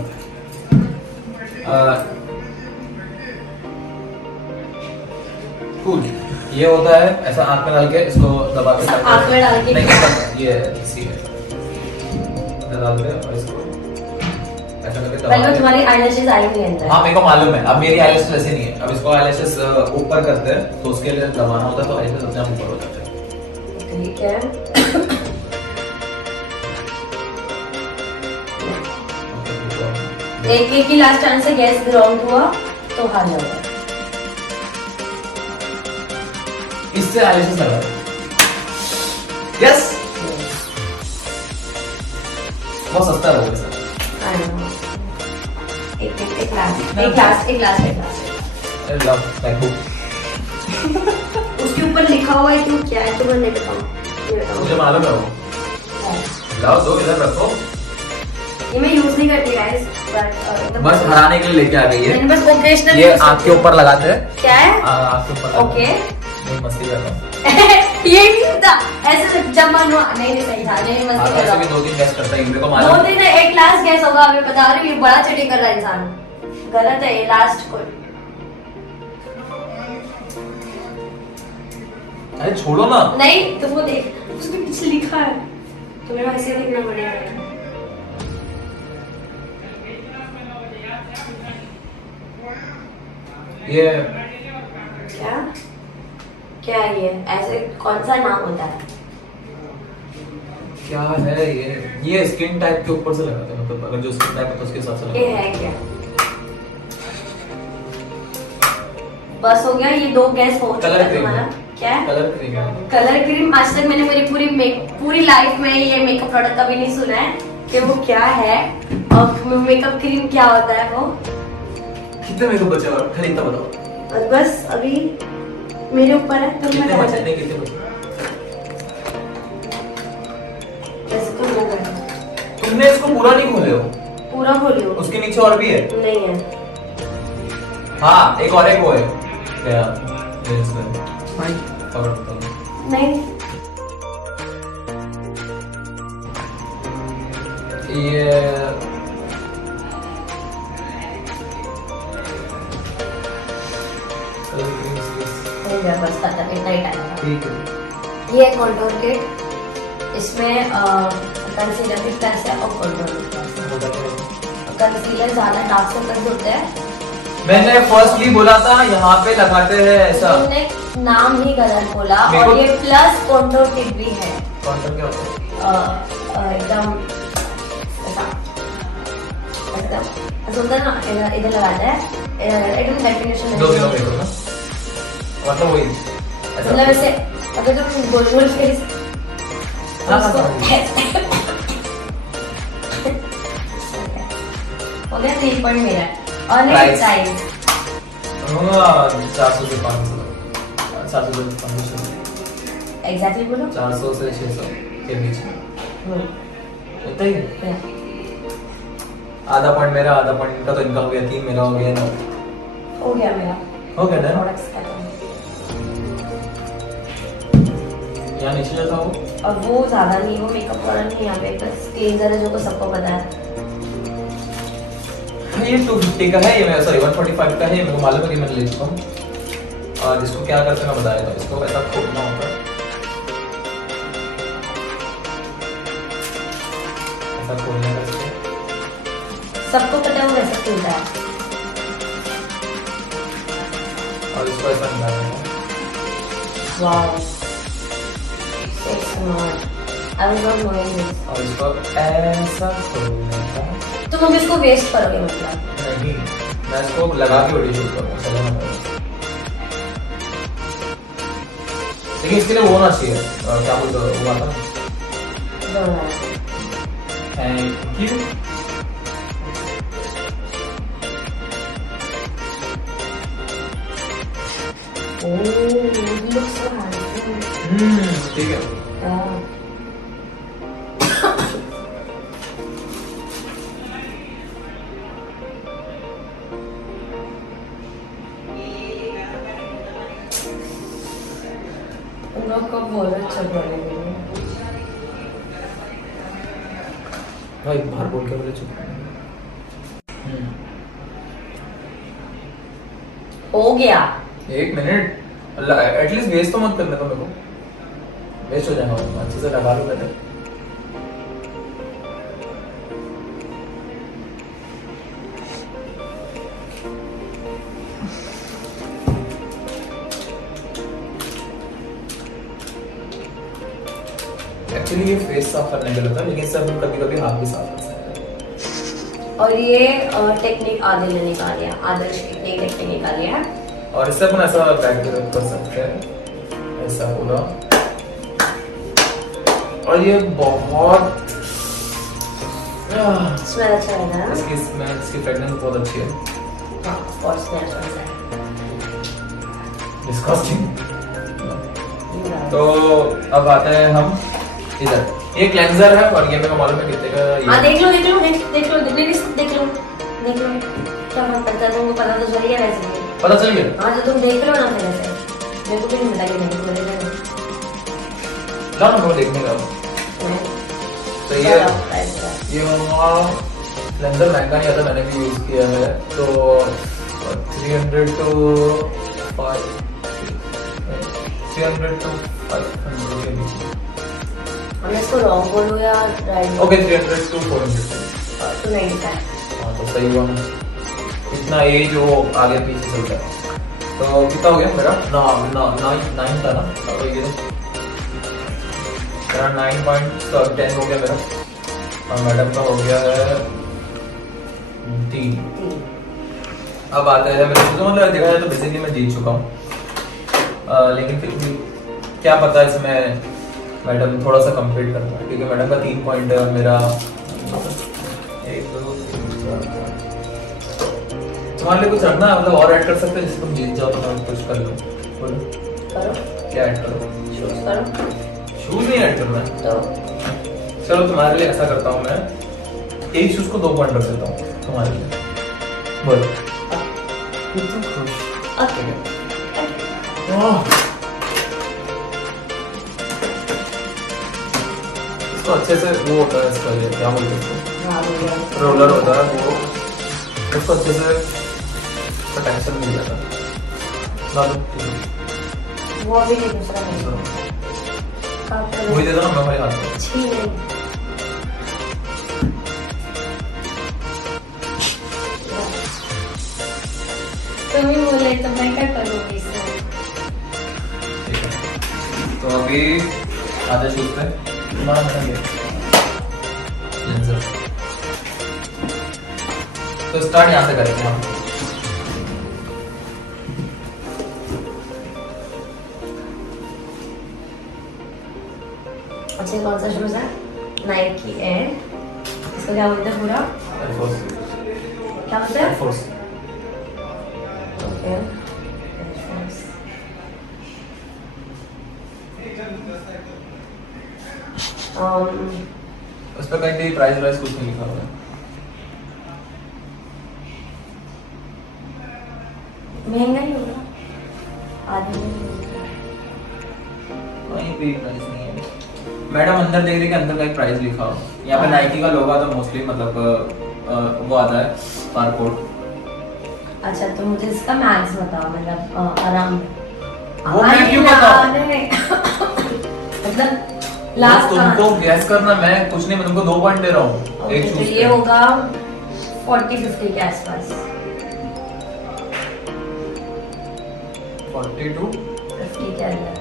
Cool. ये होता है ऐसा आंख में डाल के, इसको दबा के आंख में डाल के नहीं, ये इसी है डाल दे और इसको ऐसा करके दबा पहले के। तुम्हारी आईलैशेस आई नहीं अंदर। हाँ मेरे को मालूम है, अब मेरी आईलैशेस वैसे नहीं है। अब इसको आईलैशेस ऊपर करते हैं तो उसके लिए दबाना होता है, तो आईलैशेस अपने आप ऊपर हो जाते हैं। ठीक है एक ही लास्ट चांस से गैस रॉन्ग हुआ तो हार जाओगे। इससे आईलैशेस लगा। यस बहुत सस्ता है वो सर। I don't know. एक लास्ट आई लव मैकबुक। उसके ऊपर लिखा हुआ है क्यों क्या है तुम्हें नहीं बताऊँ। मुझे मालूम है वो। लाओ दो इधर रखो। ये मैं यूज नहीं करती गाइस, बट बस हराने के लिए लेके आ गई है। मैंने बस ओकेशनल ये आँख के ऊपर लगाते हैं। क्या है? आँख के ऊपर। ओके। नहीं मस्ती कर रहा हूँ। ये नहीं था ऐसे जब मन हुआ नहीं सही था, नहीं मस्ती कर रहा भी हूँ। 2-3 गैस करता है मेरे को दो मालूम। दिन एक लास्ट गैस होगा, मैं बता रही हूँ, ये बड़ा चीटिंग कर रहा है इंसान, गलत है ये लास्ट को। अरे छोड़ो ना। नहीं तो वो देख उसमें कुछ लिखा है, तुम्हें वैसे देखना पड़ेगा। ये क्या क्या है ये, ऐसे कौन सा नाम होता है? क्या है ये स्किन टाइप के ऊपर से लगाते हैं, मतलब अगर जो स्किन टाइप है तो उसके हिसाब से ये लगाते है क्या? बस हो गया, ये 2 गैस हो चुका कलर है क्रीम। तुम्हारा। क्या है? कलर क्रीम है। कलर क्रीम आज तक मैंने मेरी पूरी लाइफ में ये मेकअप प्रोडक्ट कभी नहीं सुना है कि वो क्या है और मेकअप क्रीम क्या होता है वो। कितने मेकअप बचे और खरीदता बताओ। और बस अभी मेरे ऊपर है, तो कितने मैं बचे नहीं कितने बचे? कैसे तो हो गया, तुमने इसको पूरा नहीं खोले हो? पूरा खोली हो? उसके नीचे और भी है। नहीं है। हाँ एक और एक वो है क्या ये इसमें भाई और नहीं ये हो गया, बस खत्म, इतना ही टाइम था। ठीक है। ये कंटूर किट, इसमें कंसीलर भी प्लस है और कंटूर भी प्लस है। कंसीलर ज्यादा डार्क सर्कल्स होते हैं। मैंने फर्स्टली बोला था यहाँ पे लगाते हैं ऐसा। तुमने नाम ही गलत बोला, मेरे और को- ये प्लस कंटूर किट भी है। कौन क्या होता है? एकदम ऐसा एकदम सुंदर ना, इधर लगाते हैं एकदम डेफिनेशन। 2 किलो मेकअप ना मतलब वही ऐसा। मतलब ऐसे अगर तुम गोल गोल फेस हाँ, उसको हाँ, हो गया 3 पॉइंट मेरा। और Price. नेक्स्ट प्राइस 400 से 500 400 से 500 एग्जैक्टली बोलो। 400 से 600 के बीच में उतना ही है। आधा पॉइंट मेरा, आधा पॉइंट इनका, तो इनका हो गया 3, मेरा हो गया 9। हो गया मेरा हो गया ना? प्रोडक्ट्स खत्म। यहाँ नीचे जाता हो। और वो ज्यादा नहीं, वो मेकअप प्रोडक्ट नहीं, यहाँ पे बस क्लींजर है जो को सबको पता है। ये 250 का है, ये मेरा सॉरी 145 का है, ये मेरे को मालूम है कि मैं ले चुका हूँ। और इसको क्या करते हैं मैं बता देता हूँ। इसको ऐसा खोलना होता है, ऐसा खोलने का इसको। सबको पता है वो कैसे खुलता है। और इसको ऐसा निकालना है। Wow, so smart. I was not knowing this. और इसको ऐसा खोलने का। तुम अब इसको वेस्ट करोगे मतलब? नहीं, मैं इसको लगा के वीडियो शूट करूँगा, चलो ना करो। लेकिन इसके लिए वो होना चाहिए, क्या बोलते हो वो आता है। Thank you. Oh, he looks so handsome. ठीक है। Yeah. तुम लोग को बहुत अच्छा बोलेंगे। भाई बाहर बोल के बोले चुप। हो गया। 1 मिनट एटलीस्ट वेस्ट तो मत करने दो मेरे को, वेस्ट हो जाएगा। अच्छे से लगा लो पहले। एक्चुअली ये फेस साफ करने के लिए होता है, लेकिन सब कभी कभी हाथ भी साफ कर सकते हैं। और ये टेक्निक आदिल ने निकाली है, आदर्श ने टेक्निक निकाली है। और इससे अपन ऐसा बैक कर सकते हैं, ऐसा पूरा। और ये बहुत स्मेल अच्छा लग रहा है। इसकी स्मेल, इसकी फ्रेगनेंस बहुत अच्छी है। हाँ, of course, natural है। डिस्गस्टिंग। तो अब आते हैं हम इधर। ये क्लेंजर है और ये मेरे को मालूम है कितने का ये। हाँ देख लो देख लो देख लो क्या फर्क पड़ता है, तुमको पता तो चल गया वैसे भी। पता चल गया? हाँ तो तुम देख लो ना फिर ऐसे, मेरे को भी नहीं पता कि नहीं बोले थे। ना मैं देखने का। तो ये क्लेंजर महंगा नहीं आता, मैंने भी यूज किया है। तो 300 to 500 के बीच। मैं इसको रॉन्ग बोलूँ या राइट? Okay 300 to 400। 295। हाँ तो सही हुआ। इतना ये जो आगे पीछे चलता है। तो कितना हो गया मेरा? 9 था ना? तो ये मेरा 9.10 हो गया मेरा। और मैडम का हो गया है 3। अब आता है मेरे को, तो मतलब देखा जाए तो बेसिकली मैं जीत चुका हूँ। लेकिन फिर भी क्या पता इसमें मैडम थोड़ा सा कंप्लीट कर पाए, क्योंकि मैडम का 3 पॉइंट है, मेरा 1 2 3 4 5। तुम्हारे लिए कुछ रखना है, मतलब और ऐड कर सकते हैं जिससे तुम जीत जाओ। तो मैं कुछ कर लूँ, बोलो करो, क्या ऐड करो? चूज करो। शूज नहीं ऐड करना है तो चलो तुम्हारे लिए ऐसा करता हूँ मैं, एक शूज को 2 पॉइंट रख देता हूँ तुम्हारे लिए। बोलो। ओके। इसको अच्छे से वो होता है, इसका ये क्या बोलते हैं इसको? हाँ बोलो। रोलर होता है वो, उसको अच्छे से प्रोटेक्शन मिल जाता है। ला दो वो अभी नहीं, दूसरा नहीं। वही दे दो ना हमारे हाथ में। छी नहीं। तुम ही बोले तो मैं क्या करूँगी इसमें? ठीक है, तो अभी आधे शूज पे तुम्हारा मैंने ये लेंसर। तो स्टार्ट यहाँ से करेंगे हम। अच्छा कौन सा शूज है? Nike air. इसको क्या बोलते हैं पूरा? Air Force। क्या बोलते हैं? Air Force। ओके। उस पर कहीं प्राइस वाइस कुछ नहीं लिखा हुआ है। महंगा ही होगा, आदमी कहीं भी प्राइस नहीं है। मैडम अंदर देख रही कि अंदर का एक प्राइस लिखा हो। यहाँ पे नाइकी का लोगो आता है मोस्टली, मतलब वो आता है बारकोड। अच्छा तो मुझे इसका मैक्स बताओ, मतलब आराम। वो मैं क्यों बताऊं? मतलब लास्ट तुमको गैस करना, मैं कुछ नहीं, मैं तुमको 2 पॉइंट दे रहा हूँ एक तो शूज ये होगा 40-50 के आसपास। 40 to 50 के अंदर।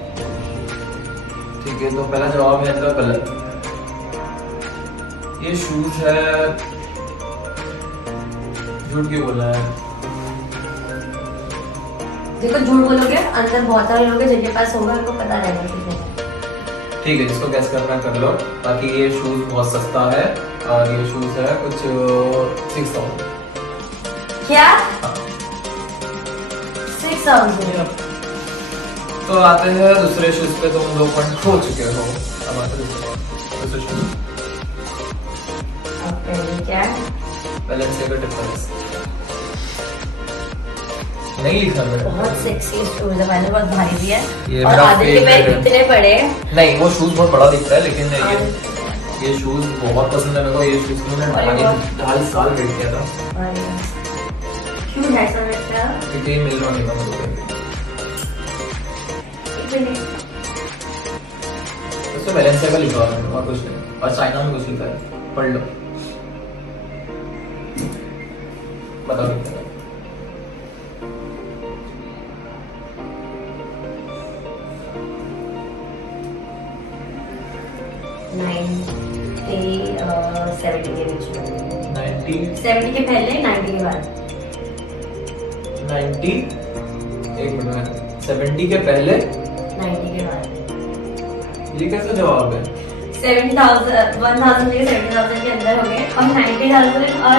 ठीक है, तो पहला जवाब है इसका कलर। ये शूज है, झूठ क्यों बोला है? देखो झूठ बोलोगे अंदर बहुत सारे लोग हैं जिनके पास होगा, उनको पता रहेगा कितने का। ठीक है, जिसको गैस करना कर लो। बाकी ये शूज बहुत सस्ता है और ये शूज है कुछ 6000। क्या? हाँ। 6000। तो आते हैं दूसरे शूज पे, तुम 2 पॉइंट खो चुके हो। अब आते हैं दूसरे शूज। अब पहले क्या है? बैलेंसियागा डिफरेंस नहीं लिखा मेरा। बहुत सेक्सी शूज है, मैंने बहुत भारी भी है। ये और मेरा आधे के पैर favorite है। कितने बड़े? नहीं, वो शूज बहुत बड़ा दिखता है, लेकिन ये शूज बहुत पसंद है मेरे को। ये शूज को मैंने 2.5 साल वेट किया था, क्यों ऐसा लगता है? क्योंकि ये मिल रहा नहीं था मेरे को। उसमें बैलेंसियागा लिखा हुआ है और कुछ नहीं, और चाइना में कुछ लिखा है, पढ़ लो। बताओ कितना है? नाइनटी 70 के बीच में। 90 70 के पहले 90 के बाद। 90 एक मिनट, 70 के पहले 90 के बाद। ये कैसा जवाब है? 70,000 1,000 से 70,000 के अंदर हो गए और 90,000 और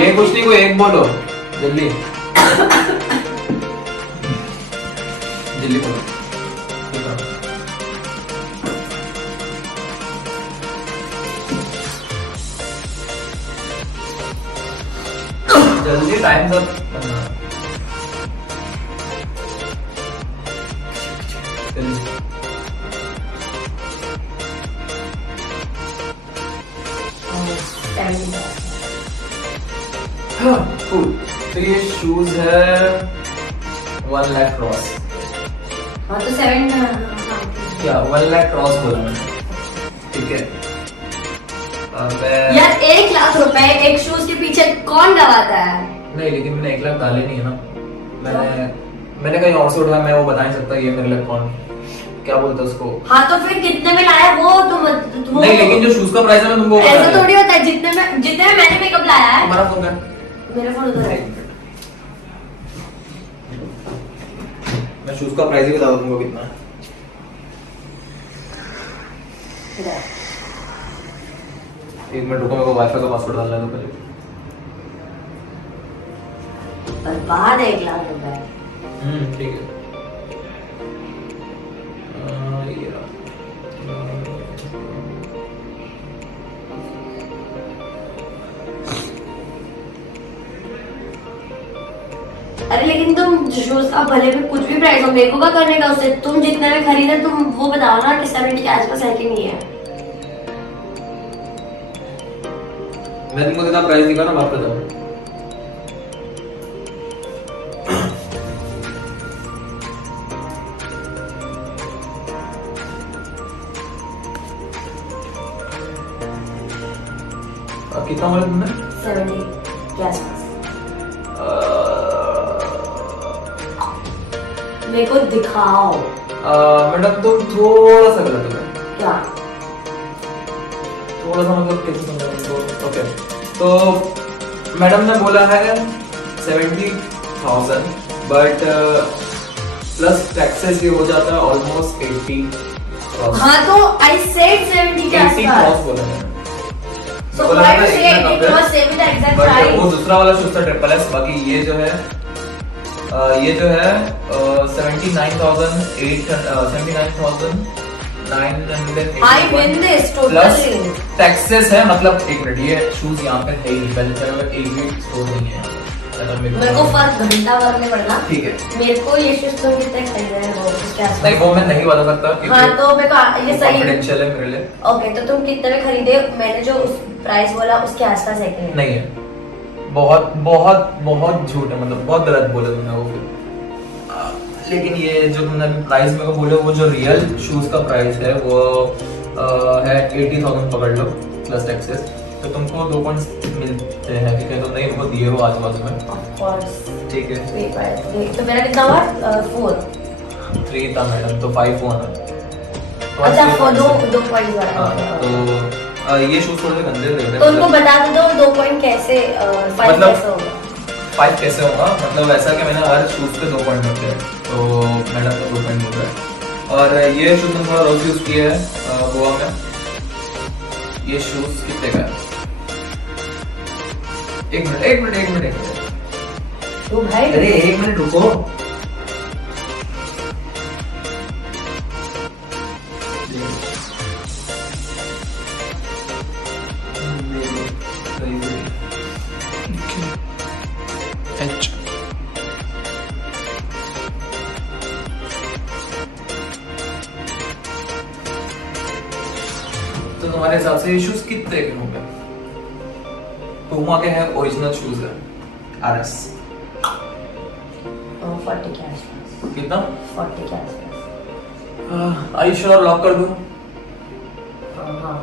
ये कुछ नहीं, कोई एक बोलो जल्दी जल्दी बोलो। जल्दी टाइम सब cool. तो ये शूज है 1 लाख क्रॉस। हाँ तो 7 क्या 1 लाख क्रॉस बोला मैंने, ठीक है। यार 1 लाख रुपए एक शूज के पीछे कौन गवाता है? नहीं, लेकिन मैंने 1 लाख डाले नहीं है ना, मैंने कहीं और से उठाया, मैं वो बता नहीं सकता ये मेरे लिए कौन क्या बोलते हैं उसको। हाँ तो फिर कितने में लाया वो तुम नहीं, लेकिन जो शूज का प्राइस है मैं तुमको ऐसा थोड़ी होता है, जितने में मैंने मेकअप लाया है। तुम्हारा फोन है, मेरा फोन उधर है। मैं शूज का प्राइस ही बता दूंगा कितना है। इधर। 1 मिनट रुको, मेरे को वाईफाई का पासवर्ड डालना है तो पहले। बर्बाद 1 लाख रुपए। ठीक है। ये रहा। अरे लेकिन तुम शूज का भले भी कुछ भी प्राइस हो, मेरे को क्या करने का उससे? तुम जितने में खरीदे तुम वो बताओ ना कि 70 के आसपास है कि नहीं है। मैं तुमको कितना प्राइस दिखा ना, बात बताओ। कितना बोला तुमने? 70 के आसपास। मेरे को दिखाओ। मैडम तुम थोड़ा सा गलत हो गए। क्या? थोड़ा सा मतलब कैसे समझाऊं तो, ओके तो मैडम ने बोला है 70,000 बट प्लस टैक्सेस ये हो जाता है ऑलमोस्ट 80 क्रॉस। हाँ तो आई सेड 70 के 80 क्रॉस आसपास। बोला मैंने। So why to say 80 cross? Say me the exact but price. वो दूसरा वाला शूज था ट्रिपल एस, बाकी ये जो है 79,980 I win this plus totally. Taxes है, मतलब एक मिनट, ये शूज यहाँ पे है ही नहीं, पहले से एक भी स्टोर नहीं है यहाँ पे। मेरे को फर्क घंटा भर में पड़ना। ठीक है, मेरे को ये शूज तुम कितने खरीद रहे हो उसके आसपास? नहीं वो मैं नहीं बता सकता क्योंकि हाँ तो मेरे को ये सही। कॉन्फिडेंशियल है मेरे लिए। ओके तो तुम कितने में खरीदे? मैंने जो उस प्राइस बोला उसके आसपास है कि नहीं है, बहुत बहुत बहुत झूठ है, मतलब बहुत गलत बोले तुमने वो फिर। लेकिन ये जो तुमने प्राइस मेरे को बोले, वो जो रियल शूज का प्राइस है वो है 80,000 पकड़ लो प्लस टैक्सेस, तो तुमको 2 पॉइंट्स मिलते हैं, ठीक है। तो नहीं इनको दिए हो आजू बाजू में, ऑफ कोर्स। ठीक है। तो मेरा कितना हुआ? 4। 3 था मैडम, तो 5 हुआ ना। अच्छा वो दो पॉइंट हाँ, तो ये शूज थोड़े से गंदे लग रहे हैं। तो उनको बता दो 2 पॉइंट कैसे 5 मतलब- कैसे होगा? 5 कैसे होगा, मतलब ऐसा कि मैंने हर शूज पे 2 पॉइंट रखे हैं, तो मैडम को 2 पॉइंट मिल रहा है। और ये शूज मैंने थोड़ा रोज यूज किया है गोवा में। ये शूज कितने का है? एक मिनट तो भाई अरे 1 मिनट रुको। एच तो तुम्हारे हिसाब से ये शूज कितने के होंगे? पूमा के हैं, ओरिजिनल शूज है, आरएस। 40 के आसपास। कितना? 40 के आसपास। आई श्योर, लॉक कर दूं? हाँ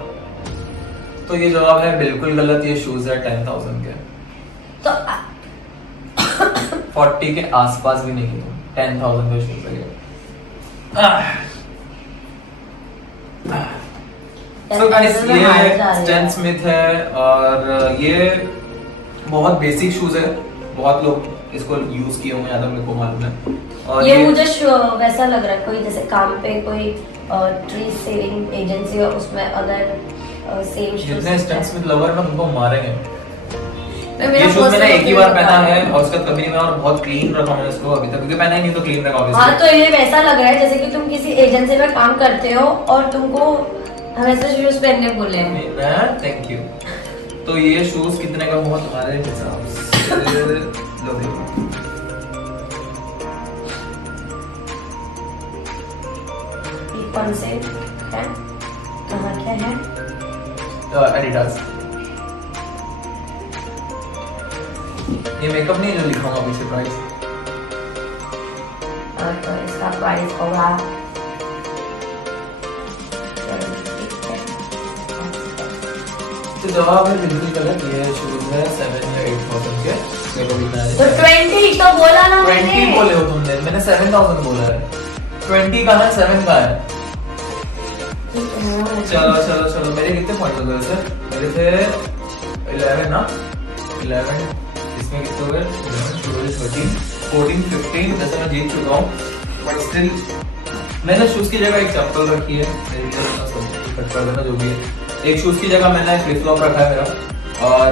तो ये जवाब है बिल्कुल गलत, ये शूज है 10,000 के। तो 40 के आसपास भी नहीं है, 10,000 का शूज है ये। So guys, ये स्टैन स्मिथ है और ये बहुत बेसिक शूज है, बहुत लोग इसको यूज किए होंगे, ज्यादा मेरे को मालूम है। और ये मुझे वैसा लग रहा है कोई जैसे काम पे कोई ट्री सेलिंग एजेंसी है, उसमें अगर सेम जितने स्टैन स्मिथ लवर ना उनको मारेंगे। मेरा ये शूज मैंने एक ही बार पहना है है। और उसका कभी नहीं, मैं और बहुत क्लीन रखा मैंने इसको अभी तक, क्योंकि पहना ही नहीं तो क्लीन रखा हाँ, ऑब्वियसली। तो ये वैसा लग रहा है जैसे कि तुम किसी एजेंसी में काम करते हो और तुमको हमेशा शूज पहनने बोले हैं। Thank you. तो ये शूज कितने का हुआ तुम्हारे हिसाब से? लो देखो। ये कौन से है? कहाँ क्या है? एडिडास। ये मेकअप नहीं है जो लिखा होगा पीछे प्राइस। तो इसका प्राइस होगा तो जवाब है बिल्कुल गलत। ये शूज है 7 या 8,000 के। मेरे को लिखना है तो 20 तो बोला ना 20 मैंने। बोले हो तुमने, मैंने 7,000 बोला है। 20 का है 7 का है। चलो चलो चलो, मेरे कितने पॉइंट हो गए वैसे? मेरे थे 11 ना, 11। इसमें कितने हो गए? 11, 12, 13, 14, 15। जैसे मैं जीत चुका हूँ, बट स्टिल मैंने शूज की जगह एक चप्पल रखी है मेरे लिए, कट कर देना जो भी है। एक शूज की जगह मैंने फ्लिप फ्लॉप रखा है मेरा। और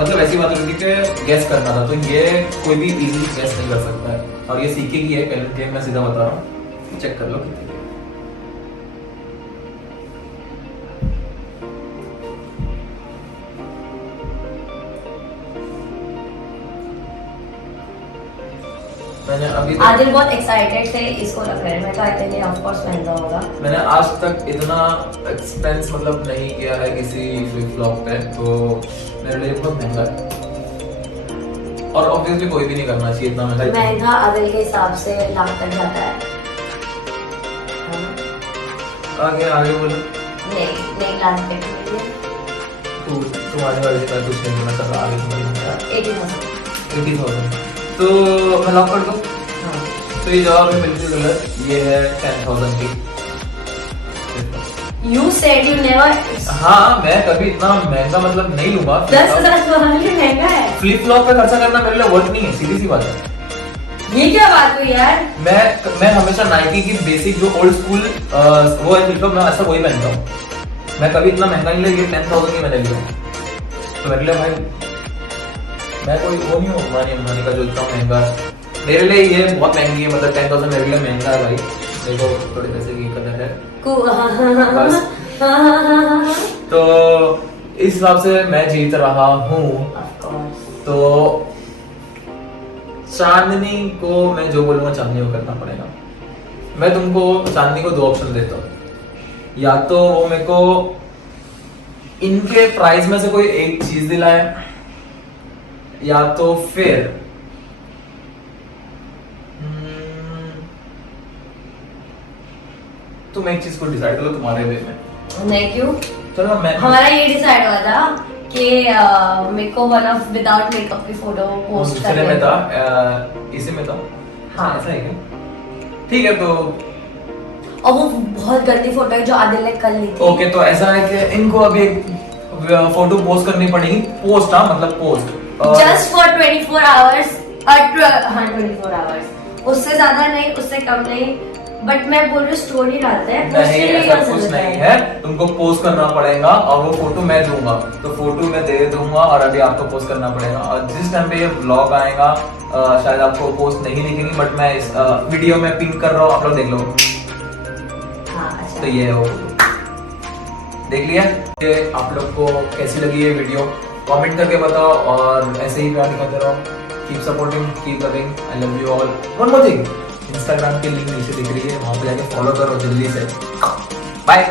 मतलब ऐसी बात होगी कि गैस करना था, तो ये कोई भी इजीली गैस नहीं कर सकता है। और ये सीखे की है कैलेंडर गेम, मैं सीधा बता रहा हूँ, चेक कर लो कितनी है। मैंने अभी तक आदिल बहुत एक्साइटेड थे इसको रख रहे हैं। मैं कहा नहीं, ऑफ कोर्स महंगा होगा। मैंने आज तक इतना एक्सपेंस मतलब नहीं किया है किसी फ्लिप फ्लॉप पे, तो मेरे लिए बहुत महंगा है। और ऑब्वियसली कोई भी नहीं करना चाहिए इतना महंगा। महंगा आदिल के हिसाब से लाख तक जाता है। आगे आगे बोलो। नहीं लाख तक तुम्हारे वाले का कुछ नहीं होना कर रहा, आगे तुम्हारी 80,000। 80,000। तो मैं लॉक कर दूं? हाँ। तो ये जवाब है बिल्कुल गलत। ये है 10,000 की। You said you never। हाँ, मैं कभी इतना महंगा मतलब नहीं लूंगा। 10,000 तुम्हारे लिए महंगा है। फ्लिप फ्लॉप पे खर्चा करना मेरे लिए वर्थ नहीं है, सीधी सी बात है। ये क्या बात हुई यार? मैं हमेशा नाइकी की बेसिक जो ओल्ड स्कूल वो है फ्लिप फ्लॉप, मैं ऐसा वही पहनता हूँ। मैं कभी इतना महंगा नहीं लिया। 10,000 की मैंने लिया, तो मेरे लिए भाई मैं कोई वो नहीं हूँ अंबानी अंबानी का जो इतना महंगा है। मेरे लिए ये बहुत महंगी है, मतलब 10,000 मेरे लिए महंगा है भाई। देखो थोड़े पैसे की कदर है बस। तो इस हिसाब से मैं जीत रहा हूँ। तो चांदनी को मैं जो बोलूंगा चांदनी को करना पड़ेगा। मैं तुमको चांदनी को 2 ऑप्शन देता हूँ, या तो वो मेरे को इनके प्राइस में से कोई एक चीज दिलाए, या तो फिर तुम एक चीज को डिसाइड करो तुम्हारे वे में। नहीं क्यों? चलो मैं हमारा ये डिसाइड हुआ था कि मेरे को वन ऑफ विदाउट मेकअप की फोटो पोस्ट दूसरे करनी में था, है। इसी में था। हाँ। ऐसा है क्या? ठीक है, तो और वो बहुत गंदी फोटो है जो आदिल ने कल ली थी। ओके, तो ऐसा है कि इनको अभी एक फोटो पोस्ट करनी पड़ेगी। पोस्ट, हाँ मतलब पोस्ट जस्ट फॉर 24 आवर्स। हाँ 24 आवर्स, उससे ज्यादा नहीं, उससे कम नहीं। बट मैं बोल रही हूँ स्टोरी डालते हैं। नहीं, ऐसा कुछ नहीं है। तुमको पोस्ट करना पड़ेगा और वो फोटो मैं दूंगा, तो फोटो मैं दे दूंगा और अभी आपको पोस्ट करना पड़ेगा। और जिस टाइम पे ये व्लॉग आएगा शायद आपको पोस्ट नहीं दिखेगी, बट मैं इस वीडियो में पिन कर रहा हूँ, आप लोग देख लो। हाँ, अच्छा। तो ये है वो, देख लिया। ये आप लोग को कैसी लगी ये वीडियो कमेंट करके बताओ, और ऐसे ही प्यार दिखाते रहो। Keep supporting, keep loving, I love you all. One more thing, Instagram की लिंक नीचे दिख रही है, वहां पे जाके फॉलो करो जल्दी से। बाय।